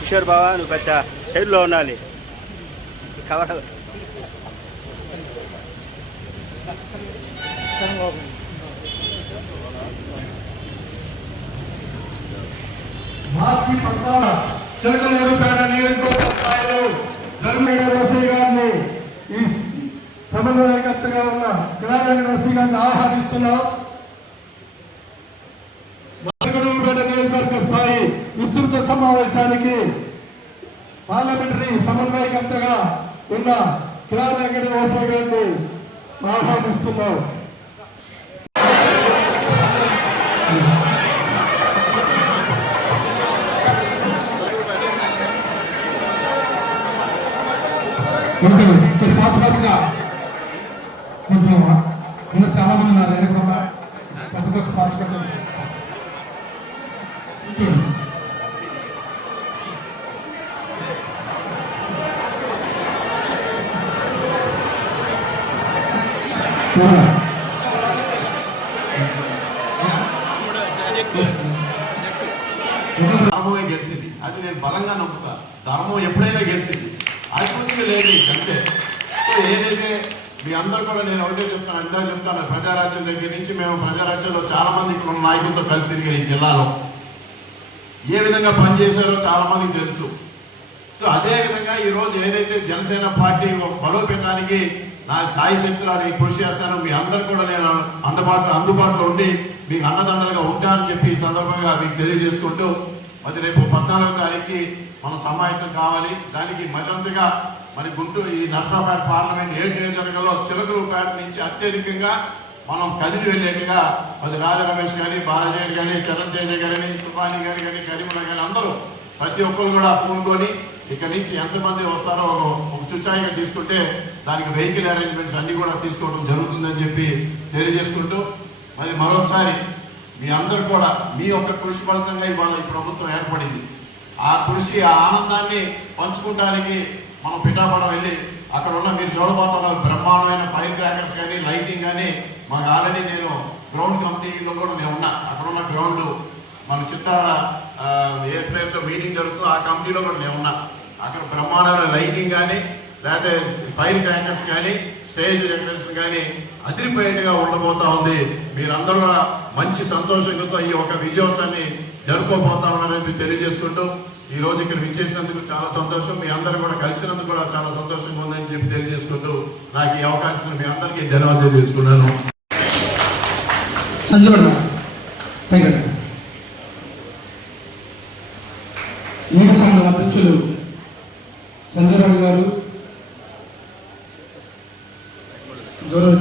కిషోర్ బావా, నువ్వు పెద్ద సైడ్లో ఉండాలి. కవర్ మార్చి 14 చిలకలూరుపేట నియోజకవర్గ స్థాయిలో జరుగుతున్న రసీ గారిని ఈ సమన్వయకర్తగా ఉన్న కిడారి రసీ గారిని ఆహ్వానిస్తున్నాం. చిలకలూరుపేట నియోజకవర్గ స్థాయి విస్తృత సమావేశానికి పార్లమెంటరీ సమన్వయకర్తగా ఉన్న కిడారి రసీ గారిని ఆహ్వానిస్తున్నాం. కొంచెం ఇంకా చాలా మంది ఉన్నారు వెనకుండా పెద్ద ఫాస్ట్ ధర్మమే గెలిచింది. అది నేను బలంగా నమ్ముతా. ధర్మం ఎప్పుడైనా గెలిచింది. అభివృద్ధిగా లేదు అంతే. సో ఏదైతే మీ అందరూ కూడా నేను ఒకటే చెప్తాను, అంతా చెప్తాను. ప్రజారాజ్యం దగ్గర నుంచి మేము ప్రజారాజ్యంలో చాలా మంది ఇక్కడ ఉన్న నాయకులతో కలిసి తిరిగారు. ఈ జిల్లాలో ఏ విధంగా పనిచేశారో చాలా మందికి తెలుసు. సో అదేవిధంగా ఈరోజు ఏదైతే జనసేన పార్టీ బలోపేతానికి నా సాయి శక్తులని కృషి చేస్తాను. మీ అందరు కూడా నేను అందుబాటులో ఉండి మీకు అన్నదండలుగా ఉంటానని చెప్పి ఈ సందర్భంగా మీకు తెలియజేసుకుంటూ, మరి రేపు 14వ తారీఖుకి మనం సమాయత్తం కావాలి. దానికి మరింతగా మరి గుంటూరు ఈ నర్సాపేట పార్లమెంట్ 7 నియోజకవర్గంలో చిలకలూరుపేట నుంచి అత్యధికంగా మనం కదిలి వెళ్ళేట్టుగా అది రాజా రమేష్ గారి, బాలాజీ గారు కానీ, చరణ్ తేజ గారిని, సుభాని గారు కానీ, కరీముల్లా కానీ అందరూ ప్రతి ఒక్కరు కూడా పూనుకొని ఇక్కడ నుంచి ఎంతమంది వస్తారో ఒక చుచ్చాయిగా తీసుకుంటే దానికి వెహికల్ అరేంజ్మెంట్స్ అన్ని కూడా తీసుకోవడం జరుగుతుందని చెప్పి తెలియజేసుకుంటూ, మరి మరొకసారి మీ అందరూ కూడా మీ యొక్క కృషి ఫలితంగా ఇవాళ ఈ ప్రభుత్వం ఏర్పడింది. ఆ కృషి, ఆ ఆనందాన్ని పంచుకోవడానికి మనం పిఠాపురం వెళ్ళి అక్కడ ఉన్న మీరు చూడబోతున్నారు బ్రహ్మాండమైన ఫైర్ క్రాకర్స్ కానీ, లైటింగ్ కానీ. మనకు ఆల్రెడీ నేను గ్రౌండ్ కమిటీలో కూడా నేను ఉన్నా. అక్కడ ఉన్న గ్రౌండ్ మన చిత్రాల ఏ ప్లేస్లో మీటింగ్ జరుగుతుందో ఆ కమిటీలో కూడా నేను ఉన్నా. అక్కడ బ్రహ్మాండమైన లైటింగ్ కానీ, లేకపోతే ఫైర్ క్రాకర్స్ కానీ, స్టేజ్ డెకరేషన్ కానీ అదిరిపోయేట్టుగా ఉండబోతా ఉంది. మీరందరూ కూడా మంచి సంతోషంతో ఈ ఒక విజయోత్సవాన్ని జరుపుకోబోతా ఉన్నారని మీరు తెలియజేసుకుంటూ, ఈ రోజు ఇక్కడ విచ్చేసినందుకు చాలా సంతోషం. మీ అందరూ కూడా కలిసినందుకు కూడా చాలా సంతోషంగా ఉందని చెప్పి తెలియజేసుకుంటూ, నాకు ఈ అవకాశం మీ అందరికీ ధన్యవాదాలు చేసుకున్నాను. యువ సంఘ అధ్యక్షులు సంజయ్ రావు గారు, గౌరవ